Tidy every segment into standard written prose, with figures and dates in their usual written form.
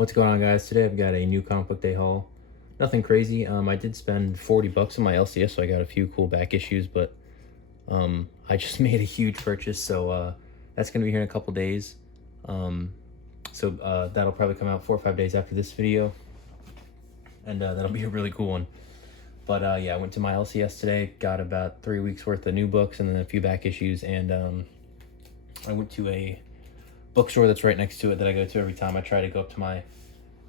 What's going on, guys? Today I've got a new comic book day haul. Nothing crazy. I did spend 40 bucks on my LCS, so I got a few cool back issues, but I just made a huge purchase, so that's gonna be here in a couple days. That'll probably come out 4 or 5 days after this video, and that'll be a really cool one. But yeah, I went to my LCS today, got about 3 weeks worth of new books and then a few back issues, and I went to a bookstore that's right next to it that I go to every time. I try to go up to my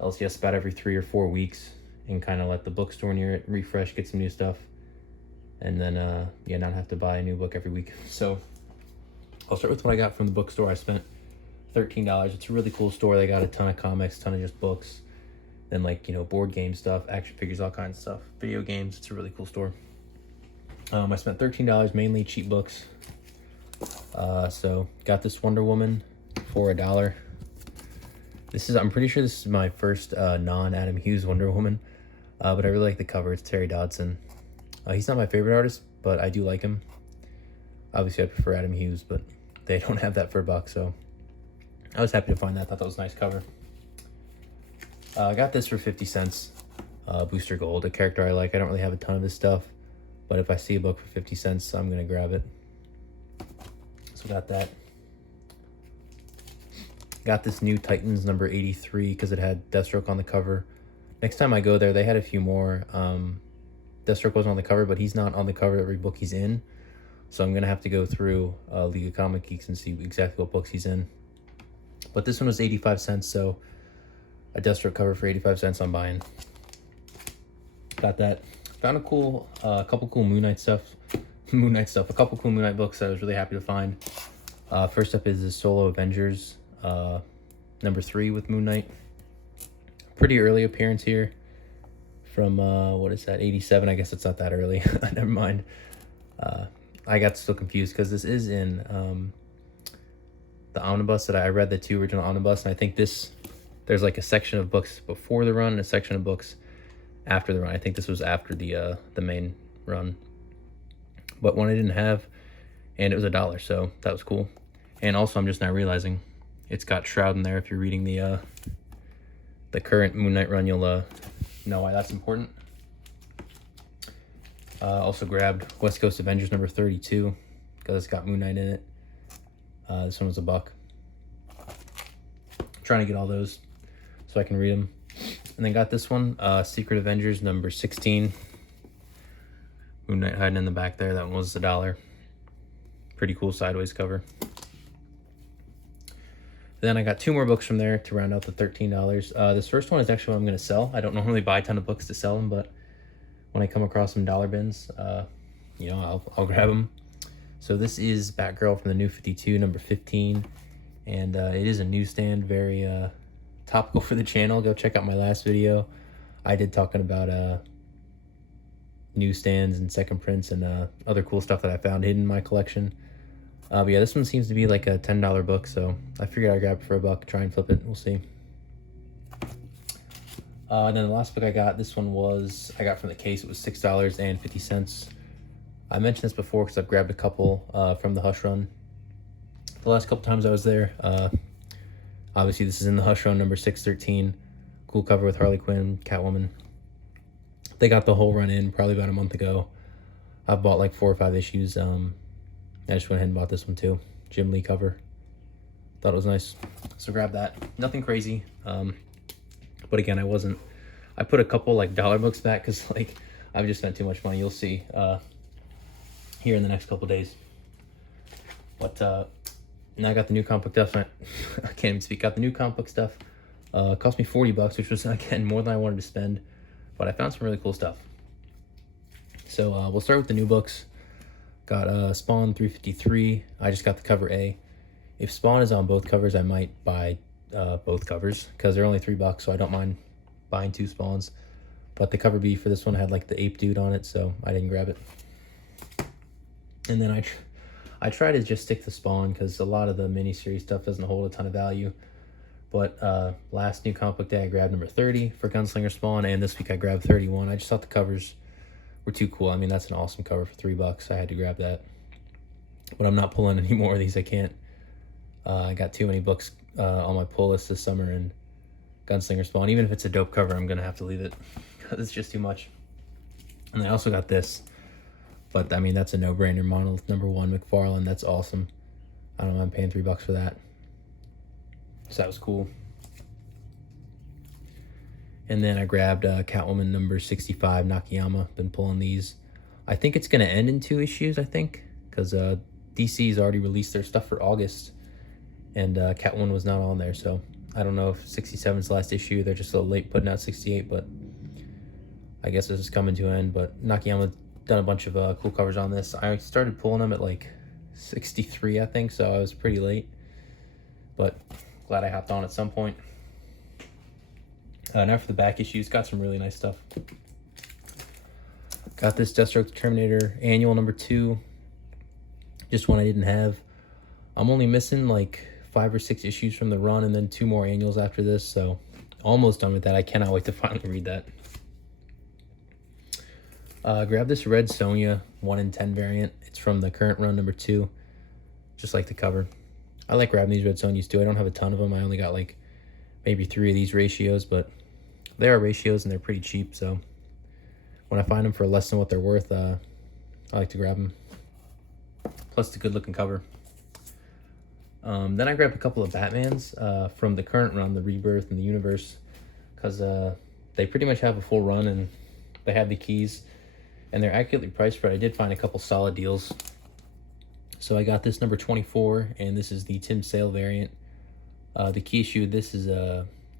LCS about every 3 or 4 weeks and kind of let the bookstore near it refresh, get some new stuff, and then yeah, not have to buy a new book every week. So I'll start with what I got from the bookstore. I spent $13. It's a really cool store. They got a ton of comics, ton of just books, then like, you know, board game stuff, action figures, all kinds of stuff, video games. It's a really cool store. I spent $13, mainly cheap books. So got this Wonder Woman for $1. I'm pretty sure this is my first non-Adam Hughes Wonder Woman, but I really like the cover. It's Terry Dodson. He's not my favorite artist, but I do like him. Obviously I prefer Adam Hughes, but they don't have that for $1, so I was happy to find that. Thought that was a nice cover. I got this for 50 cents. Booster Gold, a character I like. I don't really have a ton of his stuff, but if I see a book for 50 cents, I'm gonna grab it. So got that. Got this new Titans number 83 because it had Deathstroke on the cover. Next time I go there, they had a few more. Deathstroke wasn't on the cover, but he's not on the cover every book he's in. So I'm going to have to go through League of Comic Geeks and see exactly what books he's in. But this one was 85 cents, so a Deathstroke cover for 85 cents I'm buying. Got that. Found a couple cool Moon Knight stuff. A couple cool Moon Knight books that I was really happy to find. First up is the Solo Avengers. Number 3 with Moon Knight. Pretty early appearance here from what is that, 87? I guess it's not that early. Never mind. I got so confused because this is in the omnibus that I read, the 2 original omnibus, and I think there's like a section of books before the run and a section of books after the run. I think this was after the main run, but one I didn't have, and it was $1, so that was cool. And also I'm just now realizing it's got Shroud in there. If you're reading the current Moon Knight run, you'll know why that's important. Also grabbed West Coast Avengers number 32 because it's got Moon Knight in it. This one was $1. Trying to get all those so I can read them. And then got this one, Secret Avengers number 16. Moon Knight hiding in the back there. That one was $1. Pretty cool sideways cover. Then I got 2 more books from there to round out the $13. This first one is actually what I'm going to sell. I don't normally buy a ton of books to sell them, but when I come across some dollar bins, you know, I'll grab them. So this is Batgirl from the New 52, number 15. And it is a newsstand, very topical for the channel. Go check out my last video. I did talking about newsstands and second prints and other cool stuff that I found hidden in my collection. But yeah, this one seems to be like a $10 book, so I figured I'd grab it for $1, try and flip it. We'll see. And then the last book I got, this one I got from the case. It was $6.50. I mentioned this before because I've grabbed a couple from the Hush Run. The last couple times I was there, obviously this is in the Hush Run, number 613. Cool cover with Harley Quinn, Catwoman. They got the whole run in probably about a month ago. I've bought like 4 or 5 issues. I just went ahead and bought this one too. Jim Lee cover. Thought it was nice. So grab that. Nothing crazy. But again, I put a couple like dollar books back because like I've just spent too much money. You'll see here in the next couple days. But now I got the new comic book stuff. I can't even speak. Got the new comic book stuff. It cost me 40 bucks, which was again more than I wanted to spend. But I found some really cool stuff. So we'll start with the new books. Got Spawn 353. I just got the cover A. If Spawn is on both covers, I might buy both covers because they're only $3, so I don't mind buying 2 Spawns. But the cover B for this one had like the ape dude on it, so I didn't grab it. And then I try to just stick to Spawn because a lot of the miniseries stuff doesn't hold a ton of value. But last new comic book day, I grabbed number 30 for Gunslinger Spawn, and this week I grabbed 31. I just thought the covers were too cool. I mean, that's an awesome cover for $3. I had to grab that. But I'm not pulling any more of these. I can't. I got too many books on my pull list this summer and Gunslinger Spawn. Even if it's a dope cover, I'm gonna have to leave it because it's just too much. And I also got this, but I mean that's a no-brainer. Monolith #1 McFarlane. That's awesome. I don't mind paying $3 for that. So that was cool. And then I grabbed Catwoman #65 Nakayama. Been pulling these. I think it's gonna end in 2 issues. I think because DC's already released their stuff for August, and Catwoman was not on there. So I don't know if 67's the last issue. They're just a little late putting out 68, but I guess this is coming to an end. But Nakayama done a bunch of cool covers on this. I started pulling them at like 63, I think, so I was pretty late. But glad I hopped on at some point. Now for the back issues, got some really nice stuff. Got this Deathstroke the Terminator annual #2. Just one I didn't have. I'm only missing like 5 or 6 issues from the run and then 2 more annuals after this, so almost done with that. I cannot wait to finally read that. Grab this Red Sonja 1 in 10 variant. It's from the current run #2. Just like the cover. I like grabbing these Red Sonjas too. I don't have a ton of them. I only got like maybe 3 of these ratios, but they are ratios and they're pretty cheap, so when I find them for less than what they're worth, I like to grab them. Plus the good looking cover. Then I grabbed a couple of Batmans from the current run, the Rebirth and the Universe, because they pretty much have a full run and they have the keys and they're accurately priced, but I did find a couple solid deals. So I got this #24, and this is the Tim Sale variant. The key issue of this is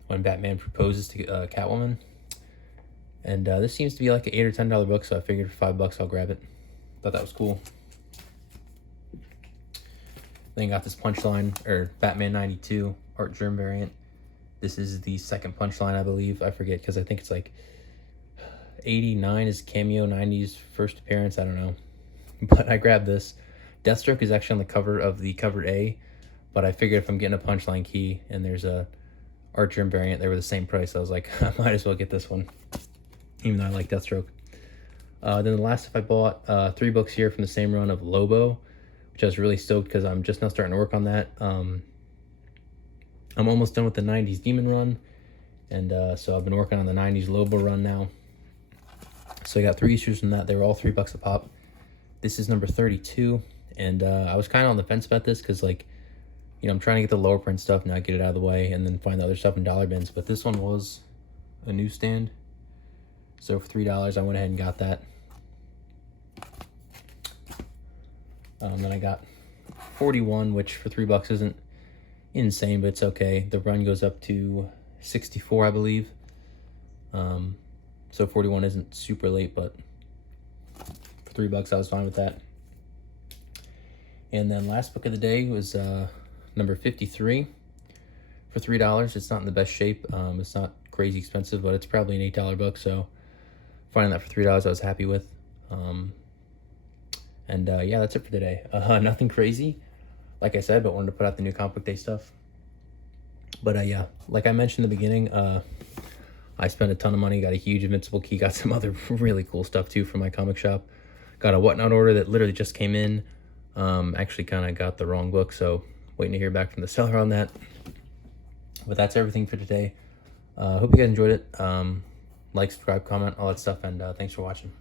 when Batman proposes to Catwoman. And this seems to be like an $8 or $10 book, so I figured for $5 I'll grab it. Thought that was cool. Then got this Punchline, or Batman 92 Art Germ variant. This is the second Punchline, I believe. I forget, because I think it's like 89 is cameo, 90's first appearance. I don't know. But I grabbed this. Deathstroke is actually on the cover of the cover A, but I figured if I'm getting a Punchline key and there's a Art Germ variant, they were the same price. I was like, I might as well get this one, even though I like Deathstroke. Then the last stuff I bought, 3 books here from the same run of Lobo, which I was really stoked because I'm just now starting to work on that. I'm almost done with the 90's Demon run, and so I've been working on the 90's Lobo run now. So I got 3 issues from that. They were all $3 a pop. This is #32, and I was kind of on the fence about this because, like, you know, I'm trying to get the lower print stuff now, get it out of the way, and then find the other stuff in dollar bins. But this one was a newsstand, so for $3 I went ahead and got that. Then I got 41, which for $3 isn't insane, but it's okay. The run goes up to 64, I believe. So 41 isn't super late, but for $3 I was fine with that. And then last book of the day was number 53 for $3. It's not in the best shape. It's not crazy expensive, but it's probably an $8 book, so finding that for $3 I was happy with. Yeah, that's it for today. Nothing crazy, like I said, but wanted to put out the new Comic Book Day stuff. But yeah, like I mentioned in the beginning, I spent a ton of money, got a huge Invincible key, got some other really cool stuff too from my comic shop. Got a Whatnot order that literally just came in. Actually kind of got the wrong book, so waiting to hear back from the seller on that. But that's everything for today. Hope you guys enjoyed it. Like, subscribe, comment, all that stuff, and thanks for watching.